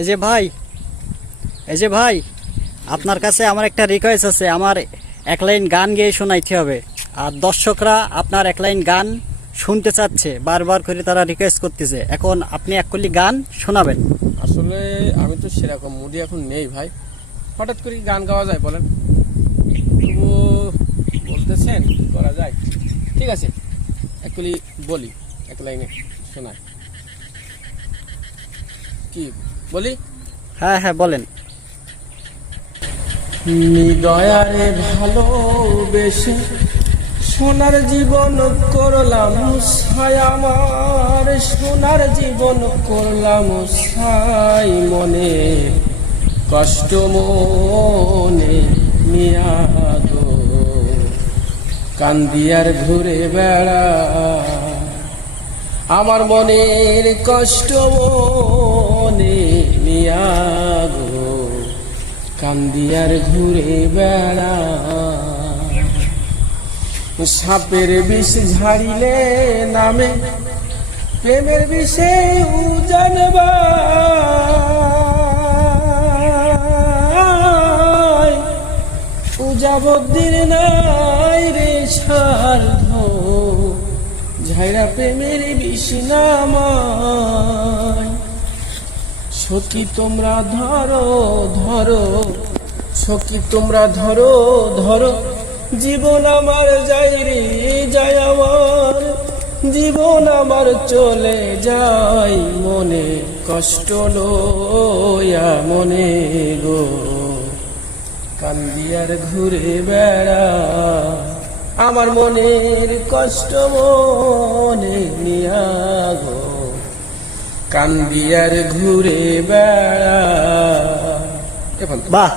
এই যে ভাই, এই যে ভাই, আপনার কাছে আমার একটা রিকোয়েস্ট আছে। আমার এক লাইন গান গেয়ে শোনাইতে হবে। আর দর্শকরা আপনার এক লাইন গান শুনতে চাচ্ছে, বারবার করে তারা রিকোয়েস্ট করতেছে। এখন আপনি এক কলি গান শোনাবেন। আসলে আমি তো সেরকম মুডে এখন নেই ভাই। হঠাৎ করে কি গান গাওয়া যায় বলেন? তবু বলতেছেন কি করা যায়? ঠিক আছে, একচুয়ালি বলি, এক লাইনে শোনায়। কি বলি? হ্যাঁ হ্যাঁ, বলেন। দয়ারে ভালোবেসে সোনার জীবন করলাম ছাই, আমার সোনার জীবন করলাম ছাই। মনে কষ্ট মনে নিয়া গো, কান্দিয়ার ঘুরে বেড়া। আমার মনের কষ্ট মনে নিয়া গো, কান্দিয়ার ঘুরে বেড়া। সাপের বিষ ঝাড়িলে নামে প্রেমের বিষে উজানবা। উজাবদ্দির নাই রে সার্ধ, ঝাইরা প্রেমের বিষ নামায়। সখী তোমরা ধরো ধরো, সখী তোমরা ধরো ধরো, জীবন আমার যাই রে যায়, আমার জীবন আমার চলে যায়। মনে কষ্ট লইয়া মনে গো, কান্দিয়ার ঘুরে বেড়া। আমার মনের কষ্ট মনে নিয়া গো, কান্দিয়ার ঘুরে বেড়া। বাহ,